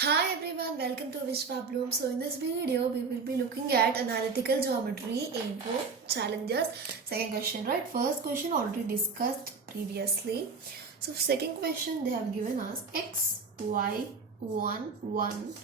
Hi everyone, welcome to Vishwa Bloom. So in this video, we will be looking at analytical geometry info challenges. Second question, right? First question already discussed previously. So second question they have given us x, y, 1, 1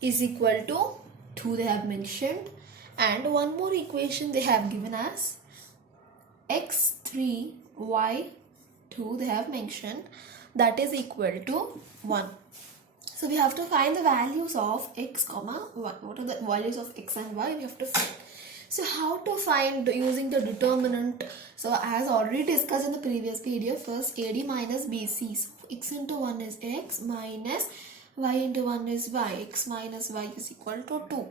is equal to 2 they have mentioned. And one more equation they have given us x3, y2 they have mentioned, that is equal to 1. So we have to find the values of x comma y. What are the values of x and y? We have to find. So how to find using the determinant? So as already discussed in the previous video, first AD minus BC. So x into 1 is x minus y into 1 is y. X minus y is equal to 2.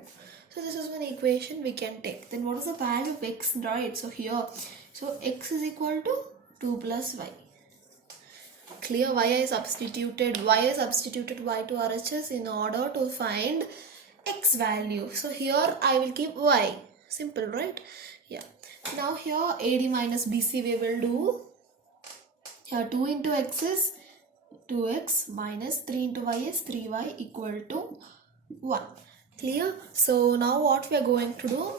So this is one equation we can take. Then what is the value of x, right? So here, so x is equal to 2 plus y. Clear. Y substituted y to RHS in order to find x value. So here I will keep y. Simple, right? Yeah. Now here AD minus BC we will do. Here 2 into x is 2x minus 3 into y is 3y equal to 1. Clear? So now what we are going to do?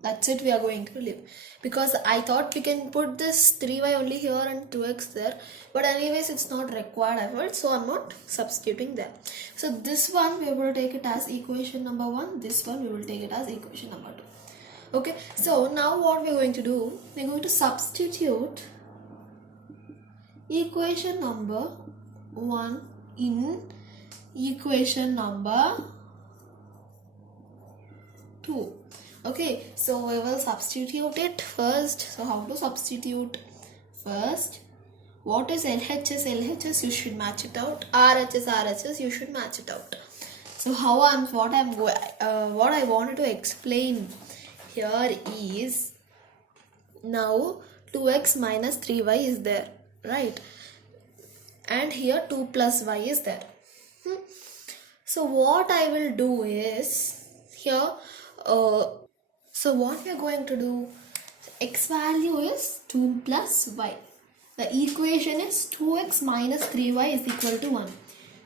That's it, we are going to leave, because I thought we can put this 3y only here and 2x there, but anyways it's not required effort, so I'm not substituting there. So this one we will take it as equation number 1, this one we will take it as equation number 2. Okay, so now what we're going to do, we're going to substitute equation number 1 in equation number 2. Okay, so we will substitute it first. So how to substitute? First, what is LHS? LHS you should match it out. RHS you should match it out. So what I wanted to explain here is, now 2x minus 3y is there, right? And here 2 plus y is there. So what I will do is here. So what we are going to do, x value is 2 plus y. The equation is 2x minus 3y is equal to 1.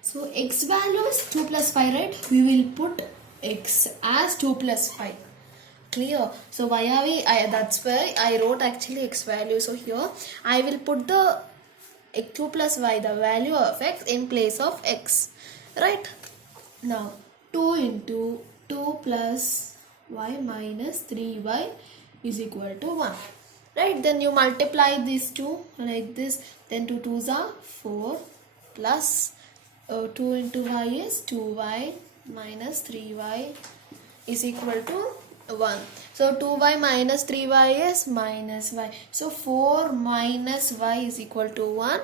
So x value is 2 plus 5, right? We will put x as 2 plus 5. Clear? So why are we, that's why I wrote actually x value. So here I will put the 2 plus y, the value of x in place of x. Right? Now 2 into 2 plus y minus 3y is equal to 1, right? Then you multiply these two like this, then 2 2s are 4 plus 2 into y is 2y minus 3y is equal to 1. So 2y minus 3y is minus y. So 4 minus y is equal to 1,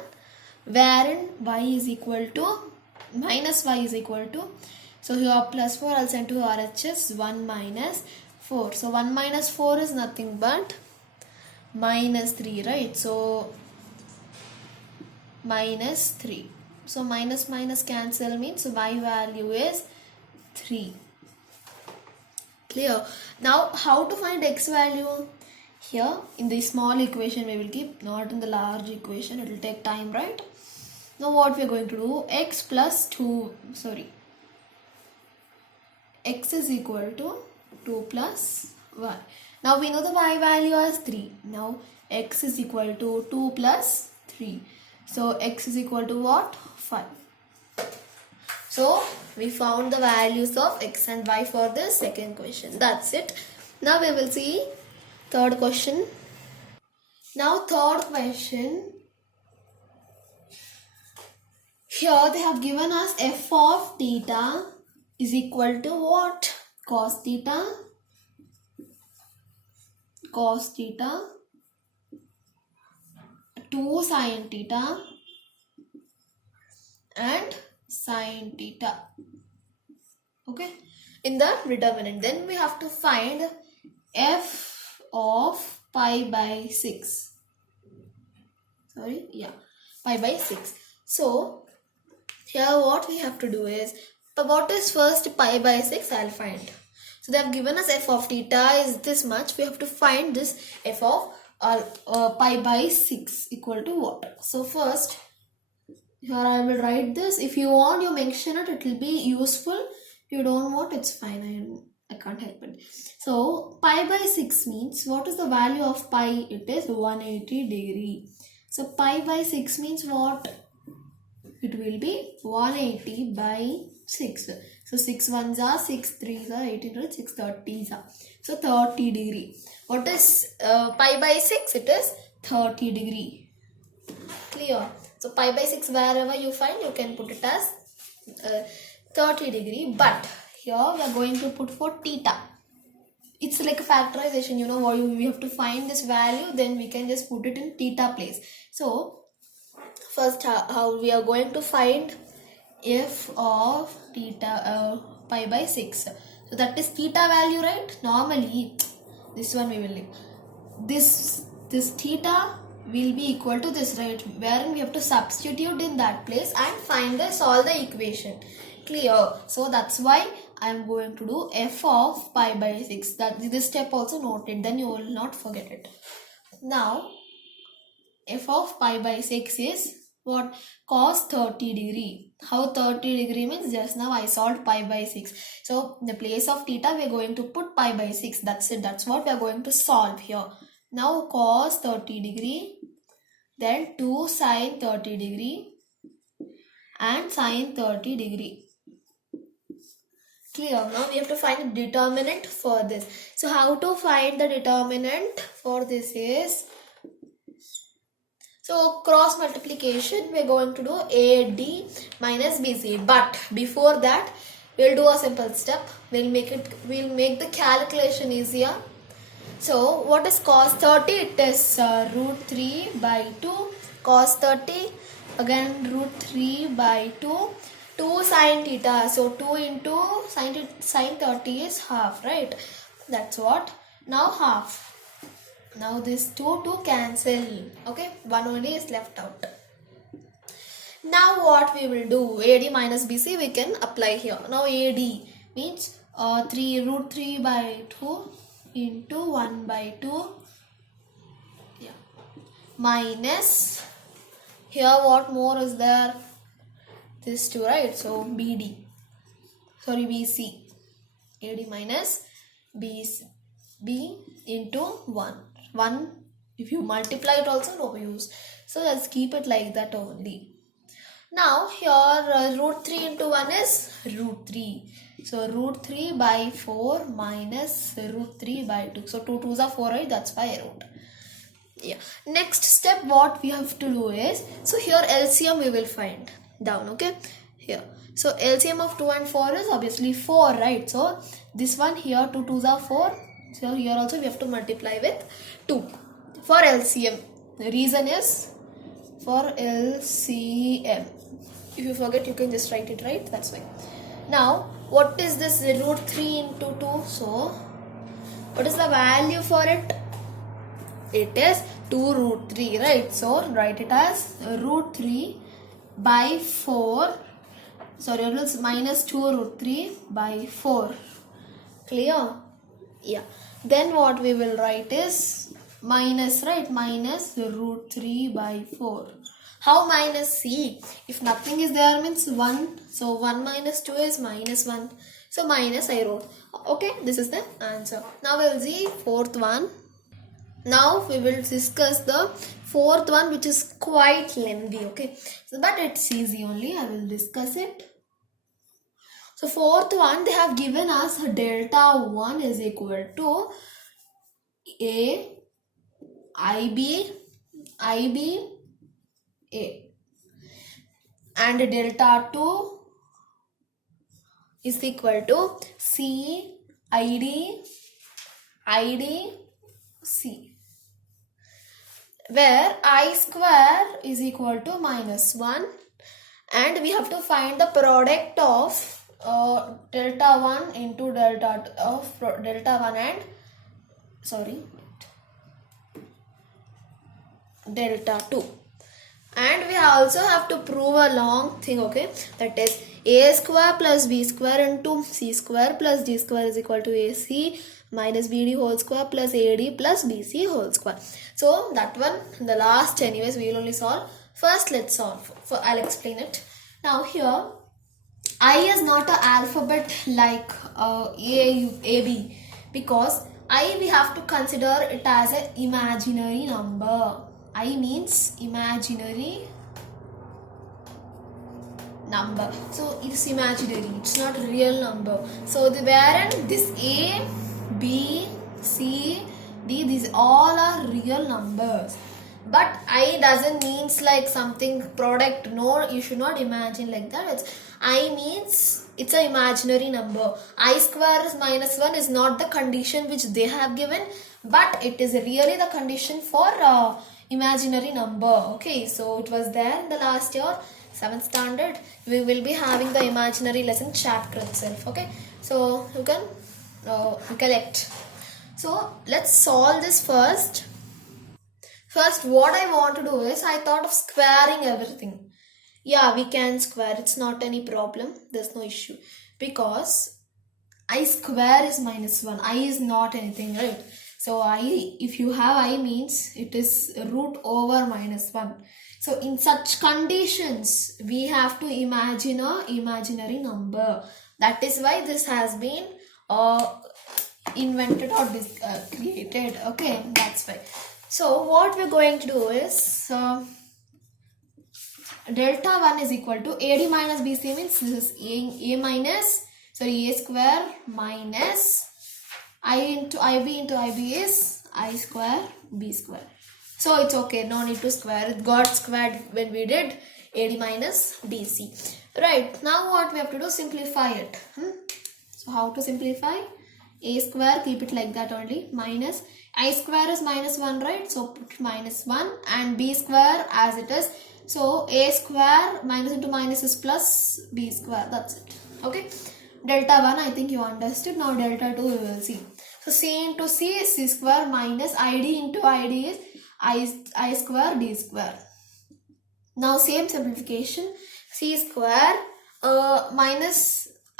wherein y is equal to minus y is equal to, so here plus 4 I'll send to RHS, 1 minus 4. So 1 minus 4 is nothing but minus 3, right? So minus 3. So minus minus cancel means y value is 3. Clear? Now how to find x value? Here in the small equation we will keep, not in the large equation, it will take time, right? Now what we are going to do, x plus 2, x is equal to 2 plus y. Now we know the y value as 3. Now x is equal to 2 plus 3. So x is equal to what? 5. So we found the values of x and y for the second question. That's it. Now we will see third question. Now third question. Here they have given us f of theta is equal to what? Cos theta, 2 sin theta and sin theta. Okay, in the determinant. Then we have to find f of pi by 6. Pi by 6. So here what we have to do is, what is first pi by 6? I'll find. So they have given us f of theta is this much. We have to find this f of pi by 6 equal to what? So first Here I will write this. If you want, you mention it. It will be useful. If you don't want, it's fine. I can't help it. So pi by 6 means, what is the value of pi? It is 180 degree. So pi by 6 means what? It will be 180 by 6. So 6 ones are 6 3s are 18, 6 30s are. So 30 degree. What is pi by 6? It is 30 degree. Clear? So pi by 6 wherever you find, you can put it as 30 degree. But here we are going to put for theta. It's like a factorization, you know, what we have to find this value, then we can just put it in theta place. So first how we are going to find f of theta pi by 6. So that is theta value, right? Normally this one we will leave. This theta will be equal to this, right? Wherein we have to substitute in that place and solve the equation. Clear? So that's why I am going to do f of pi by 6. That this step also noted, then you will not forget it. Now f of pi by 6 is what? Cos 30 degree. How 30 degree means? Just now I solved pi by 6. So in the place of theta we are going to put pi by 6. That's it. That's what we are going to solve here. Now cos 30 degree, then 2 sin 30 degree and sin 30 degree. Clear? Now we have to find the determinant for this. So how to find the determinant for this is, so cross multiplication we are going to do AD minus BC. But before that we'll do a simple step. We'll make the calculation easier. So what is cos 30? It is root 3 by 2. Cos 30 again root 3 by 2. 2 sin theta. So 2 into sin 30 is half, right? That's what. Now half. Now this 2 cancel. Okay, 1 only is left out. Now what we will do? AD minus BC we can apply here. Now AD means root 3 by 2 into 1 by 2, yeah, minus, here what more is there? This 2, right? So BC, AD minus BC, B into 1, if you multiply it also no use, so let's keep it like that only. Now here root 3 into 1 is root 3. So root 3 by 4 minus root 3 by 2. So 2 2s are 4, right? That's why I wrote. Yeah. Next step what we have to do is, so here LCM we will find down, okay? Here. So LCM of 2 and 4 is obviously 4, right? So this one here 2 2s are 4. So here also we have to multiply with 2 for LCM. The reason is for LCM. If you forget, you can just write it, right? That's why. Now, what is this root 3 into 2? So, what is the value for it? It is 2 root 3, right? So, write it as root 3 by 4. Sorry, it is minus 2 root 3 by 4. Clear? Yeah. Then what we will write is minus, right? Minus root 3 by 4. How minus? See, if nothing is there means 1. So 1 minus 2 is minus 1. So minus I wrote. Okay, this is the answer. Now we'll see fourth one. Now we will discuss the fourth one, which is quite lengthy. Okay, so but it's easy only. I will discuss it. So fourth one, they have given us delta 1 is equal to A, IB, A, and delta 2 is equal to C, ID, C, where I square is equal to minus 1, and we have to find the product of delta 1 into delta 1 and delta 2. And we also have to prove a long thing, okay? That is a square plus b square into c square plus d square is equal to ac minus bd whole square plus ad plus bc whole square. So that one, the last anyways, we will only solve First let's solve. I'll explain it. Now here I is not an alphabet like A, B, because I we have to consider it as an imaginary number. I means imaginary number. So it's imaginary, it's not a real number. So wherein this A, B, C, D, these all are real numbers. But I doesn't means like something product. No, you should not imagine like that. It's I means it's an imaginary number. I square is -1 is not the condition which they have given, but it is really the condition for imaginary number. Okay, so it was there in the last year 7th standard. We will be having the imaginary lesson chapter itself. Okay, so you can recollect. So let's solve this first. First, what I want to do is I thought of squaring everything. Yeah, we can square. It's not any problem. There's no issue. Because I square is -1. I is not anything, right? So if you have I means it is root over -1. So in such conditions, we have to imagine a imaginary number. That is why this has been invented or created. Okay, that's why. So what we're going to do is delta 1 is equal to AD minus BC means this is A square minus I into IB is I square B square. So it's okay, no need to square. It got squared when we did AD minus BC. Right, now what we have to do, simplify it. So how to simplify? A square, keep it like that only, minus I square is -1, right? So put -1 and B square as it is. So A square minus into minus is plus B square. That's it. Okay. Delta 1 I think you understood. Now delta 2 we will see. So C into C is C square minus ID into ID is I square D square. Now same simplification. C square minus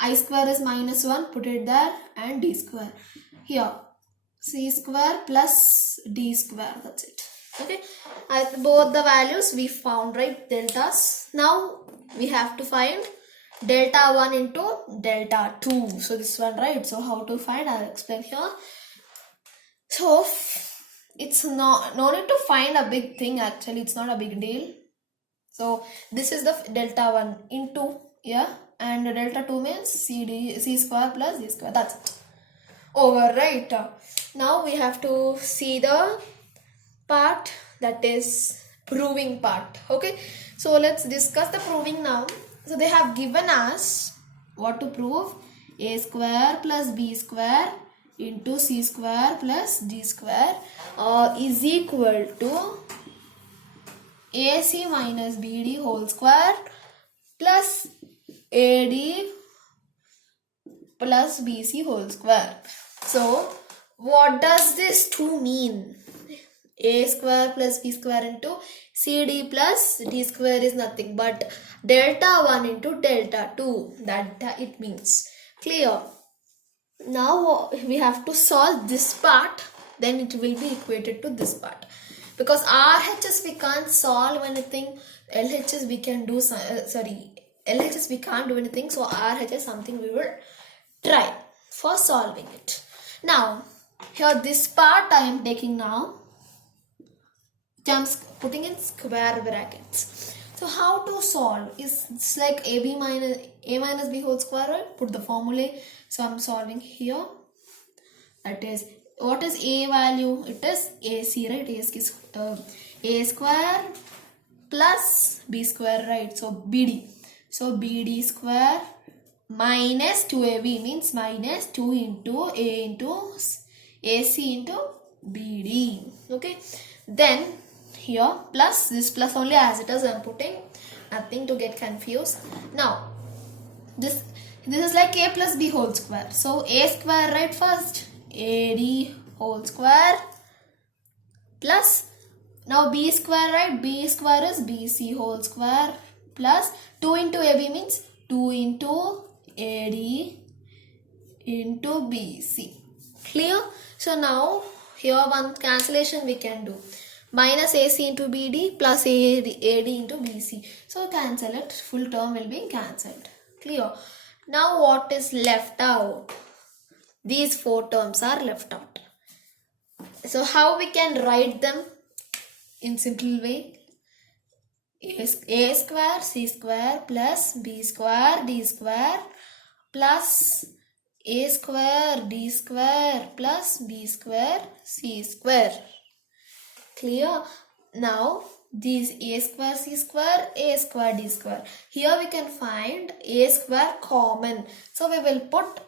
I square is -1. Put it there and D square. Here. C square plus D square, that's it. Okay, both the values we found, right? Deltas. Now we have to find delta 1 into delta 2. So this one, right? So how to find? I'll explain here. So it's no need to find a big thing. Actually, it's not a big deal. So this is the delta 1 into and delta 2 means C square plus D square. That's it. Over, right? Now we have to see the part that is proving part. Okay, so let's discuss the proving now. So they have given us what to prove: A square plus B square into C square plus D square is equal to AC minus BD whole square plus AD plus BC whole square. So what does this 2 mean? A square plus B square into CD plus D square is nothing but delta 1 into delta 2. That it means. Clear? Now we have to solve this part, then it will be equated to this part. Because RHS we can't solve anything, LHS we can do, LHS we can't do anything, so RHS something we will try for solving it. Now here this part I am taking now, I'm putting in square brackets. So how to solve? It's like A minus B whole square, right? Put the formula. So I'm solving here. That is, what is A value? It is AC, right? A square plus B square, right? So BD. So BD square minus 2AB means minus 2 into A into AC into BD. Okay. Then here plus, this plus only as it is I am putting, nothing to get confused. Now this is like A plus B whole square. So A square, right? First AD whole square plus, now B square, right? B square is BC whole square plus 2 into AB means 2 into AD into BC. Clear? So now here one cancellation we can do. minus AC into BD plus AD into BC. So cancel it. Full term will be cancelled. Clear? Now what is left out? These four terms are left out. So how we can write them in simple way? A square C square plus B square D square plus A square D square plus B square C square. Clear? Now these A square C square, A square D square. Here we can find A square common. So we will put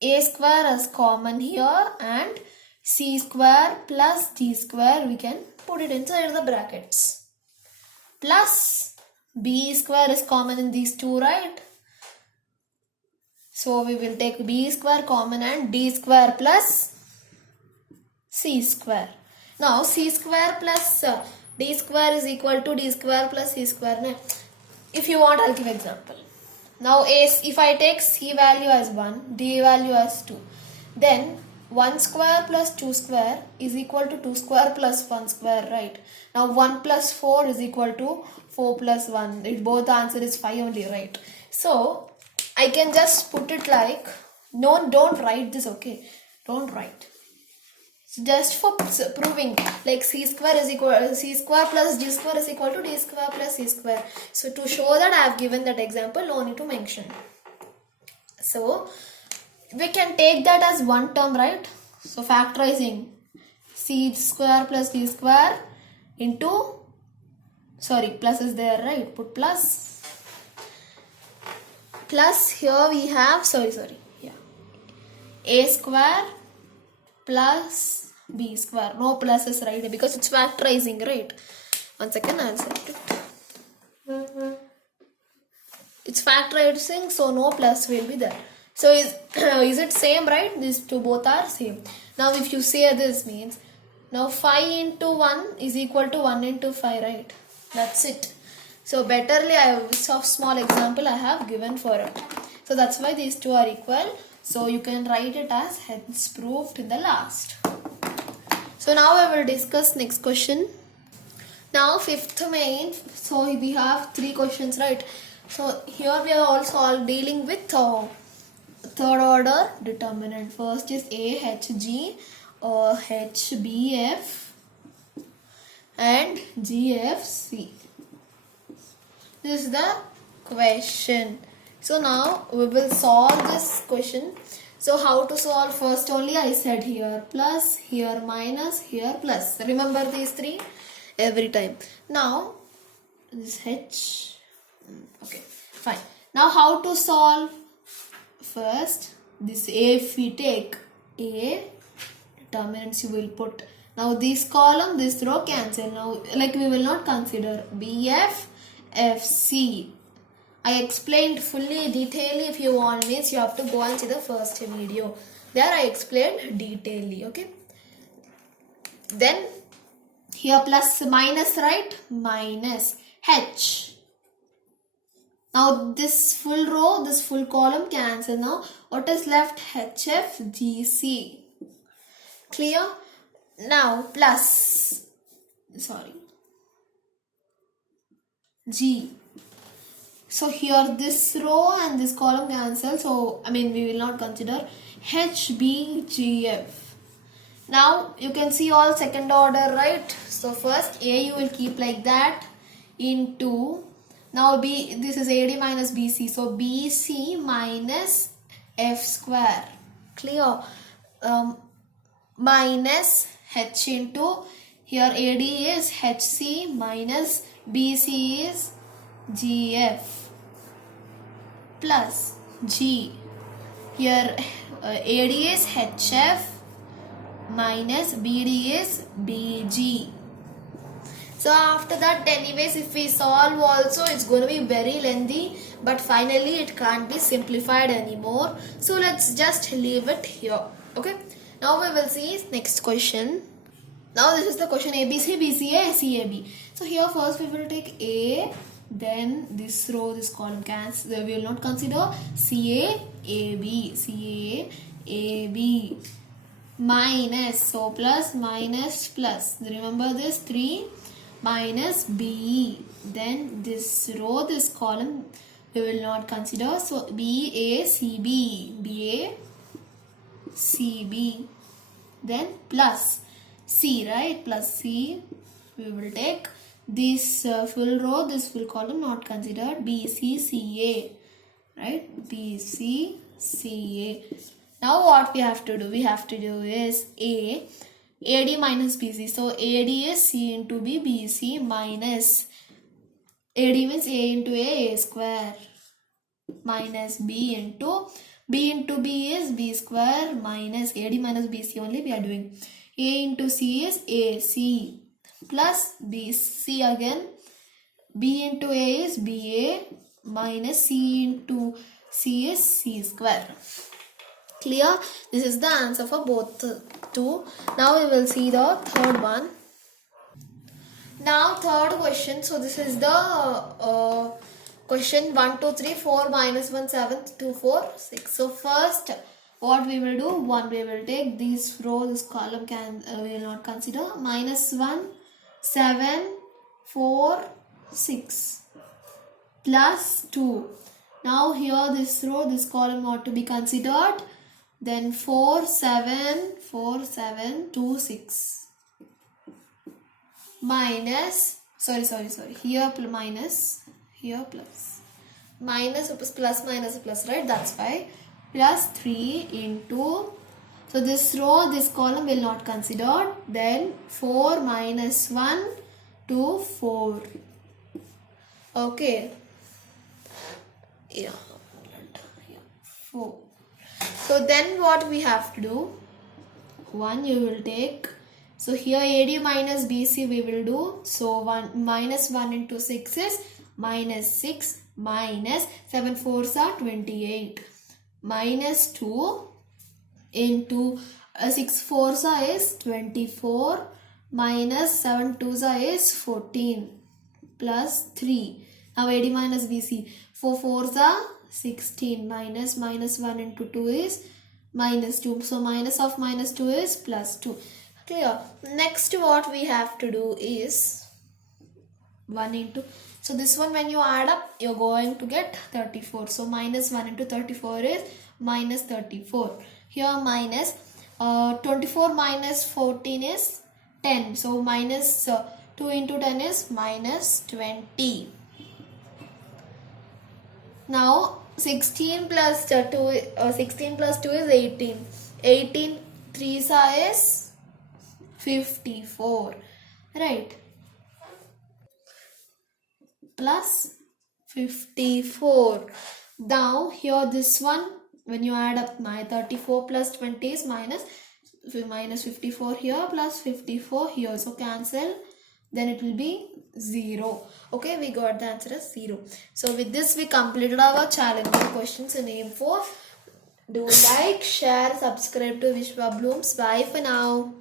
A square as common here and C square plus D square we can put it inside the brackets. Plus B square is common in these two, right? So we will take B square common and D square plus C square. Now C square plus D square is equal to D square plus C square. If you want, I'll give example. Now if I take C value as 1, D value as 2, then 1 square plus 2 square is equal to 2 square plus 1 square, right? Now 1 plus 4 is equal to 4 plus 1. It both answer is 5 only, right? So I can just put it like, no, don't write this, okay? Don't write. So just for proving, like C square plus D square is equal to D square plus C square. So to show that I have given that example, no need to mention. So we can take that as one term, right? So factorizing C square plus D square into, sorry, plus is there, right? Put plus. Plus here we have, A square plus B square. No plus is right because it's factorizing, right? 1 second, I'll set it. It's factorizing, so no plus will be there. So is it same, right? These two both are same. Now if you say this means, now 5 into 1 is equal to 1 into 5, right? That's it. So betterly I have a small example I have given for it. So that's why these two are equal. So you can write it as hence proved in the last. So now I will discuss next question. Now fifth main. So we have 3 questions, right? So here we are also all dealing with third order determinant. First is AHG or HBF and GFC. This is the question. So now we will solve this question. So how to solve? First only I said here plus, here minus, here plus. Remember these 3 every time. Now this H. Okay, fine. Now how to solve? First this A, if we take A, determinants you will put. Now this column, this row cancel. Now like we will not consider BF, FC. I explained fully, detailedly. If you want means you have to go and see the first video. There I explained detailedly, okay? Then here plus minus, right? Minus H. Now this full row, this full column cancel. Now what is left? HF, GC. Clear? Now plus, G. So here this row and this column cancel. So we will not consider HBGF. Now you can see all second order, right? So first A you will keep like that into, now B, this is AD minus BC. So BC minus F square. Clear? Minus H into, here AD is HC minus BC is GF plus G. Here AD is HF minus BD is BG. So after that, anyways, if we solve also, it's going to be very lengthy, but finally it can't be simplified anymore. So let's just leave it here. Okay. Now we will see next question. Now this is the question ABC, BCA, CAB. So here first we will take A, then this row, this column cancel. We will not consider CA, AB, CA, AB. minus, so plus minus plus, remember this 3 minus b, then this row, this column we will not consider, so BACB, then plus C, right, plus C, we will take this full row, this full column not considered, BCCA, right, BCCA. Now what we have to do? We have to do is AD minus BC. So AD is C into B, BC minus AD means A into A square minus B into B is B square minus AD minus BC only we are doing. A into C is AC plus BC again. B into A is BA minus C into C is C square. Clear? This is the answer for both two. Now we will see the third one. Now third question. So this is the question 1, 2, 3, 4, minus 1, 7, 2, 4, 6. So first what we will do, one we will take this row, this column we will not consider, minus 1, 7, 4, 6 plus 2. Now here this row, this column not to be considered. Then 4, 7, 2, 6 minus, sorry, here minus, here plus, minus plus minus plus, right, that's why, plus 3 into, so this row, this column will not consider, then 4 minus 1, 2, 4, okay, yeah, 4. So then what we have to do, 1 you will take, so here AD minus BC we will do, so 1 minus 1 into 6 is minus 6 minus 7 4s are 28 minus 2 into 6 4s is 24 minus 7 2s is 14 plus 3. Now AD minus BC, 4 4s are 16 minus 1 into 2 is minus 2. So minus of minus 2 is plus 2. Clear? Next what we have to do is 1 into, so this one when you add up you're going to get 34. So minus 1 into 34 is minus 34. Here minus 24 minus 14 is 10. So minus 2 into 10 is minus 20. Now 16 plus 2 is 18. 18 3s is 54, right? Plus 54. Now here this one, when you add up my 34 plus 20 is minus 54 here plus 54 here. So cancel, then it will be 0. Okay, we got the answer as 0. So with this we completed our challenging questions in aim 4. Do like, share, subscribe to Vishwa Blooms. Bye for now.